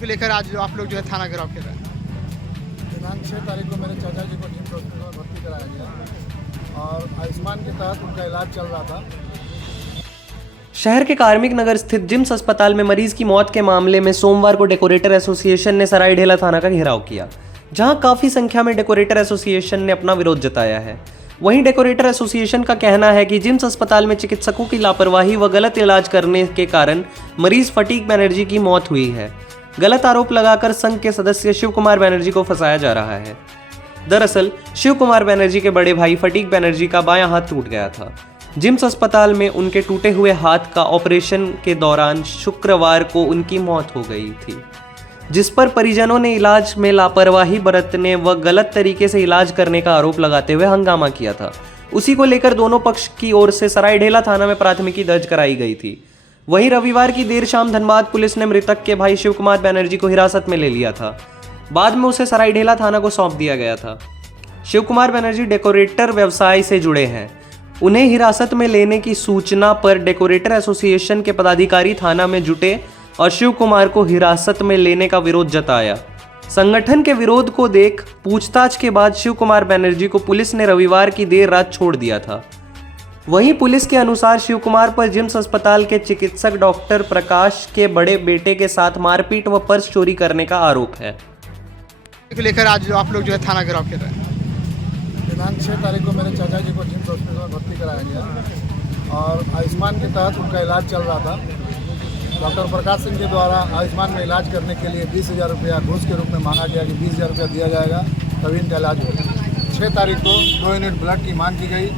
लेकर आज जो आप लोग जो है थाना घेराव कर रहे हैं। दिनांक 6 तारीख को मेरे चाचा जी को जिम्स हॉस्पिटल में भर्ती कराया गया और आयुष्मान के तहत उनका इलाज चल रहा था। शहर के कार्मिक नगर स्थित जिम्स अस्पताल में मरीज की मौत के मामले में सोमवार को डेकोरेटर एसोसिएशन ने सरायढेला थाना का घेराव किया, जहां काफी संख्या में डेकोरेटर एसोसिएशन ने अपना विरोध जताया है। वहीं डेकोरेटर एसोसिएशन का कहना है कि जिम्स अस्पताल में चिकित्सकों की लापरवाही व गलत इलाज करने के कारण मरीज फटीक बनर्जी की मौत हुई है। गलत आरोप लगाकर संघ के सदस्य शिव कुमार बनर्जी को फंसाया जा रहा है। दरअसल शिव कुमार बनर्जी के बड़े भाई फटीक बनर्जी का बायां हाथ टूट गया था। जिम्स अस्पताल में उनके टूटे हुए हाथ का ऑपरेशन के दौरान शुक्रवार को उनकी मौत हो गई थी, जिस पर परिजनों ने इलाज में लापरवाही बरतने व गलत तरीके से इलाज करने का आरोप लगाते हुए हंगामा किया था। उसी को लेकर दोनों पक्ष की ओर से सरायढेला थाना में प्राथमिकी दर्ज कराई गई थी। वहीं रविवार की देर शाम धनबाद पुलिस ने मृतक के भाई शिव कुमार बनर्जी को हिरासत में ले लिया था। बाद में उसे सरायढेला थाना को सौंप दिया गया था। शिव कुमार बनर्जी डेकोरेटर व्यवसाय से जुड़े हैं। उन्हें हिरासत में लेने की सूचना पर डेकोरेटर एसोसिएशन के पदाधिकारी थाना में जुटे और शिव कुमार को हिरासत में लेने का विरोध जताया। संगठन के विरोध को देख पूछताछ के बाद शिव कुमार बनर्जी को पुलिस ने रविवार की देर रात छोड़ दिया था। वहीं पुलिस के अनुसार शिव कुमार पर जिम्स अस्पताल के चिकित्सक डॉक्टर प्रकाश के बड़े बेटे के साथ मारपीट व पर्स चोरी करने का आरोप है। लेकर आज जो आप लोग जो है थाना घेराव कर रहे हैं। दिनांक 6 तारीख को मेरे चाचा जी को जिम्स हॉस्पिटल में भर्ती कराया गया और आयुष्मान के तहत उनका इलाज चल रहा था। डॉक्टर प्रकाश सिंह के द्वारा आयुष्मान में इलाज करने के लिए 20,000 रुपया घूस के रूप में मांगा गया कि 20,000 रुपया दिया जाएगा तभी इनका इलाज होगा। 6 तारीख को 2 यूनिट ब्लड की मांग की गई,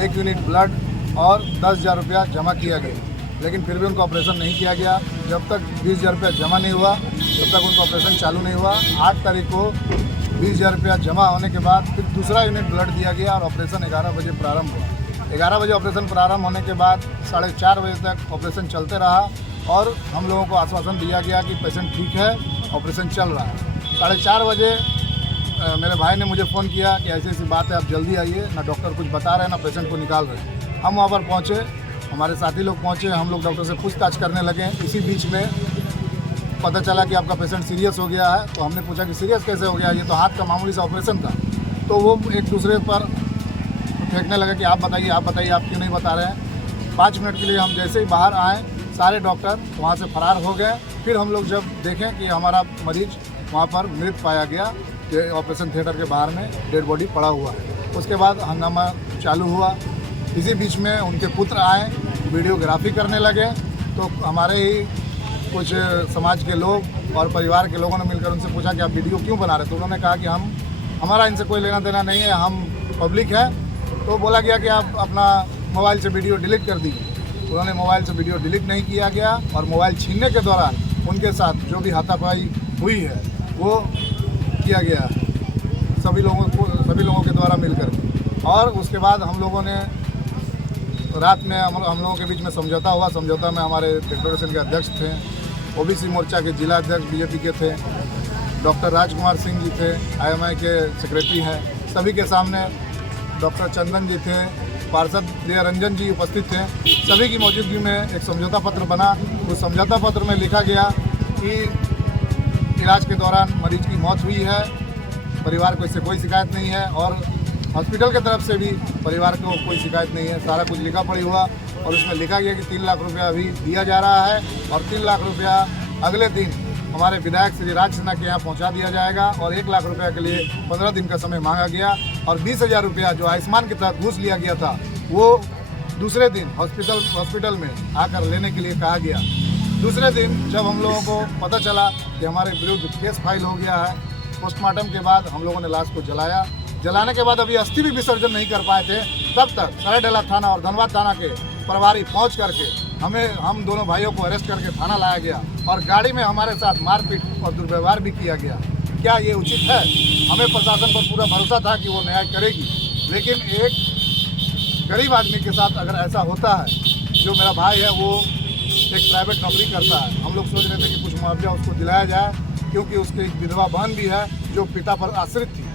1 यूनिट ब्लड और 10,000 रुपया जमा किया गया, लेकिन फिर भी उनका ऑपरेशन नहीं किया गया। जब तक 20,000 रुपया जमा नहीं हुआ तब तक उनका ऑपरेशन चालू नहीं हुआ। 8 तारीख को 20,000 रुपया जमा होने के बाद फिर दूसरा यूनिट ब्लड दिया गया और ऑपरेशन 11 बजे प्रारंभ हुआ। 11 बजे ऑपरेशन प्रारंभ होने के बाद 4:30 बजे तक ऑपरेशन चलते रहा और हम लोगों को आश्वासन दिया गया कि पेशेंट ठीक है, ऑपरेशन चल रहा है। 4:30 बजे मेरे भाई ने मुझे फ़ोन किया कि ऐसी ऐसी बात है, आप जल्दी आइए, ना डॉक्टर कुछ बता रहे हैं ना पेशेंट को निकाल रहे हैं। हम वहाँ पर पहुँचे, हमारे साथी लोग पहुँचे, हम लोग डॉक्टर से पूछताछ करने लगे। इसी बीच में पता चला कि आपका पेशेंट सीरियस हो गया है। तो हमने पूछा कि सीरियस कैसे हो गया, ये तो हाथ का मामूली सा ऑपरेशन था। तो वो एक दूसरे पर फेंकने लगे कि आप बताइए आप क्यों नहीं बता रहे हैं। 5 मिनट के लिए हम जैसे ही बाहर आए सारे डॉक्टर वहाँ से फरार हो गए। फिर हम लोग जब देखें कि हमारा मरीज वहाँ पर मृत पाया गया, कि ऑपरेशन थिएटर के बाहर में डेड बॉडी पड़ा हुआ है। उसके बाद हंगामा चालू हुआ। इसी बीच में उनके पुत्र आए, वीडियोग्राफी करने लगे। तो हमारे ही कुछ समाज के लोग और परिवार के लोगों ने मिलकर उनसे पूछा कि आप वीडियो क्यों बना रहे? तो उन्होंने कहा कि हमारा इनसे कोई लेना देना नहीं है, हम पब्लिक है। तो बोला गया कि आप अपना मोबाइल से वीडियो डिलीट कर दीजिए। उन्होंने मोबाइल से वीडियो डिलीट नहीं किया गया और मोबाइल छीनने के दौरान उनके साथ जो भी हाथापाई हुई है वो किया गया सभी लोगों के द्वारा मिलकर। और उसके बाद हम लोगों ने रात में हम लोगों के बीच में समझौता हुआ। समझौता में हमारे डेकोरेशन के अध्यक्ष थे, ओबीसी मोर्चा के जिला अध्यक्ष बीजेपी के थे, डॉक्टर राजकुमार सिंह जी थे, IMI के सेक्रेटरी हैं। सभी के सामने डॉक्टर चंदन जी थे, पार्षद प्रिया रंजन जी उपस्थित थे। सभी की मौजूदगी में एक समझौता पत्र बना। उस समझौता पत्र में लिखा गया कि इलाज के दौरान मरीज की मौत हुई है, परिवार को इससे कोई शिकायत नहीं है और हॉस्पिटल की तरफ से भी परिवार को कोई शिकायत नहीं है। सारा कुछ लिखा पढ़ी हुआ और उसमें लिखा गया कि 3 लाख रुपया अभी दिया जा रहा है और 3 लाख रुपया अगले दिन हमारे विधायक श्री राज सिन्हा के यहाँ पहुँचा दिया जाएगा और 1 लाख रुपया के लिए 15 दिन का समय मांगा गया और 20,000 रुपया जो आयुष्मान के तहत घूस लिया गया था वो दूसरे दिन हॉस्पिटल में आकर लेने के लिए कहा गया। दूसरे दिन जब हम लोगों को पता चला कि हमारे विरुद्ध केस फाइल हो गया है, पोस्टमार्टम के बाद हम लोगों ने लाश को जलाया। जलाने के बाद अभी अस्थि भी विसर्जन नहीं कर पाए थे, तब तक सरायढेला थाना और धनबाद थाना के प्रभारी पहुंच करके हम दोनों भाइयों को अरेस्ट करके थाना लाया गया और गाड़ी में हमारे साथ मारपीट और दुर्व्यवहार भी किया गया। क्या ये उचित है? हमें प्रशासन पर पूरा भरोसा था कि वो न्याय करेगी, लेकिन एक गरीब आदमी के साथ अगर ऐसा होता है, जो मेरा भाई है वो एक प्राइवेट नौकरी करता है, हम लोग सोच रहे थे कि कुछ मुआवजा उसको दिलाया जाए क्योंकि उसकी एक विधवा बहन भी है जो पिता पर आश्रित थी।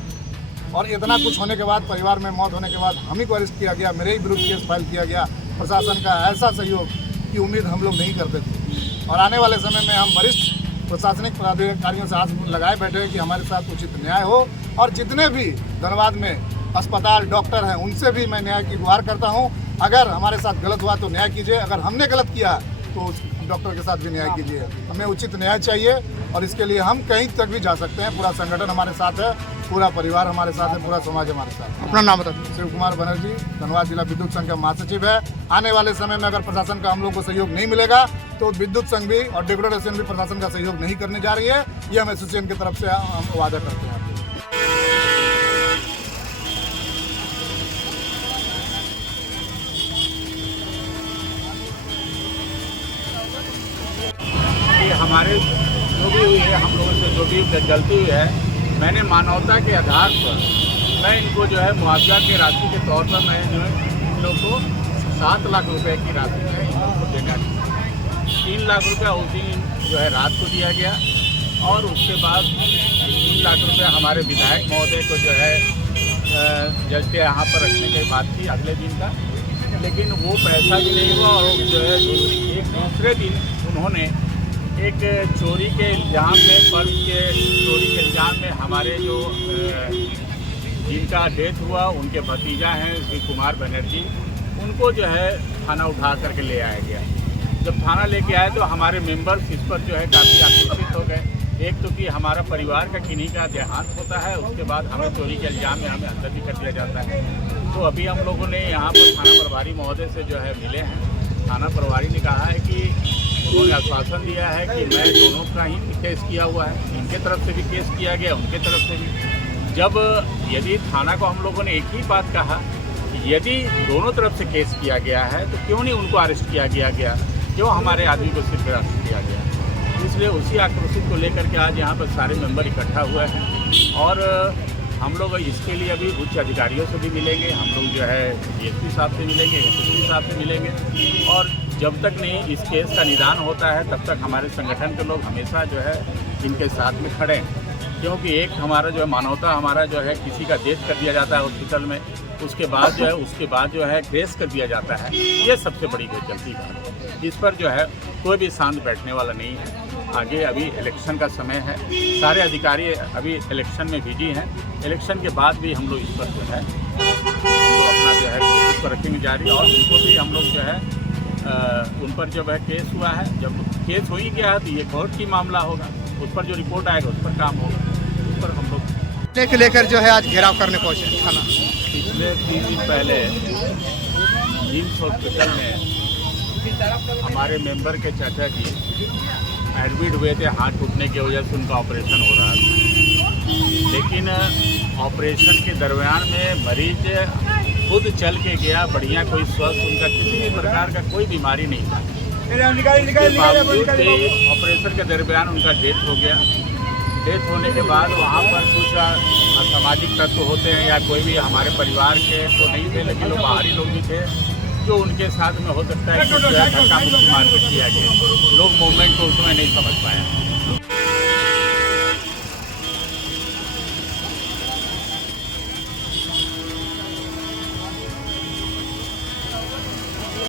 और इतना कुछ होने के बाद, परिवार में मौत होने के बाद हम ही को अरेस्ट किया गया, मेरे ही विरुद्ध केस फाइल किया गया। प्रशासन का ऐसा सहयोग की उम्मीद हम लोग नहीं करते थे। और आने वाले समय में हम वरिष्ठ प्रशासनिक पदाधिकारियों से आस लगाए बैठे हैं कि हमारे साथ उचित न्याय हो, और जितने भी धनबाद में अस्पताल डॉक्टर हैं उनसे भी मैं न्याय की गुहार करता हूं। अगर हमारे साथ गलत हुआ तो न्याय कीजिए, अगर हमने गलत किया तो उस डॉक्टर के साथ भी न्याय कीजिए। हमें उचित न्याय चाहिए और इसके लिए हम कहीं तक भी जा सकते हैं। पूरा संगठन हमारे साथ है, पूरा परिवार हमारे साथ है, पूरा समाज हमारे साथ है। अपना नाम बता दीजिए। शिव कुमार बनर्जी, धनबाद जिला विद्युत संघ का महासचिव है। आने वाले समय में अगर प्रशासन का हम लोग को सहयोग नहीं मिलेगा तो विद्युत संघ भी और डेकोरेटर एसोसिएशन भी प्रशासन का सहयोग नहीं करने जा रही है। ये हम एसोसिएशन की तरफ से हम वादा करते हैं। हमारे जो भी हुई है, हम लोगों से जो भी गलती हुई है, मैंने मानवता के आधार पर मैं इनको जो है मुआवजा की राशि के तौर पर मैं जो है इन लोगों को 7 लाख रुपए की राशि में इन लोगों को देना चाहिए। 3 लाख रुपया उस दिन जो है रात को दिया गया और उसके बाद 3 लाख रुपया हमारे विधायक महोदय को जो है जज के यहाँ पर रखने की बात थी अगले दिन का, लेकिन वो पैसा भी नहीं हुआ। और जो है एक दूसरे दिन उन्होंने एक चोरी के इल्ज़ाम में, पर्स के चोरी के इल्ज़ाम में हमारे जो जिनका डेथ हुआ उनके भतीजा हैं श्री कुमार बनर्जी, उनको जो है थाना उठा करके ले आया गया। जब थाना लेके आए तो हमारे मेंबर्स इस पर जो है काफ़ी आक्रोशित हो गए। एक तो कि हमारा परिवार का किन्हीं का देहांत होता है, उसके बाद हमें चोरी के इल्ज़ाम में हमें अंदर भी कर दिया जाता है। तो अभी हम लोगों ने यहाँ पर थाना प्रभारी महोदय से जो है मिले हैं। थाना प्रभारी ने कहा है कि उन्होंने आश्वासन दिया है कि मैं दोनों का ही केस किया हुआ है, इनके तरफ से भी केस किया गया, उनके तरफ से भी। जब यदि थाना को हम लोगों ने एक ही बात कहा कि यदि दोनों तरफ से केस किया गया है तो क्यों नहीं उनको अरेस्ट किया गया, क्यों हमारे आदमी को सिर्फ अरेस्ट किया गया। इसलिए उसी आक्रोशित को लेकर के आज यहाँ पर सारे मेंबर इकट्ठा हुए हैं और हम लोग इसके लिए अभी उच्च अधिकारियों से भी मिलेंगे। हम लोग जो है DSP साहब से मिलेंगे, एसपी साहब से मिलेंगे और जब तक नहीं इस केस का निदान होता है तब तक हमारे संगठन के लोग हमेशा जो है इनके साथ में खड़े हैं। क्योंकि एक हमारा जो है मानवता, हमारा जो है किसी का डेथ कर दिया जाता है हॉस्पिटल में, उसके बाद जो है ग्रेस कर दिया जाता है, ये सबसे बड़ी गलती बात है। इस पर जो है कोई भी शांत बैठने वाला नहीं है। आगे अभी इलेक्शन का समय है, सारे अधिकारी अभी इलेक्शन में बिजी हैं। इलेक्शन के बाद भी हम लोग इस पर जो है तो अपना जो है कोशिश पर रखेंगे जारी। और उनको भी हम लोग जो है उन पर जब है केस हुआ है, जब केस हो ही गया है तो ये कोर्ट की मामला होगा, उस पर जो रिपोर्ट आएगा उस पर काम होगा। उस पर हम लोग लेकर जो है आज घेराव करने पहुँचे थाना। पिछले 3 दिन पहले जिम्स हॉस्पिटल में हमारे मेंबर के चाचा जी एडमिट हुए थे, हाथ टूटने की वजह से उनका ऑपरेशन हो रहा था। लेकिन ऑपरेशन के दरमियान में मरीज खुद चल के गया, बढ़िया कोई स्वस्थ, उनका किसी भी प्रकार का कोई बीमारी नहीं था। ऑपरेशन के दरमियान उनका डेथ हो गया। डेथ होने के बाद वहाँ पर कुछ असामाजिक तत्व होते हैं या कोई भी हमारे परिवार के तो नहीं थे, लेकिन लोग बाहरी लोग भी थे जो उनके साथ में हो सकता है कि धक्का मुक्की मार के किया गया। लोग मूवमेंट को उसमें नहीं समझ पाया।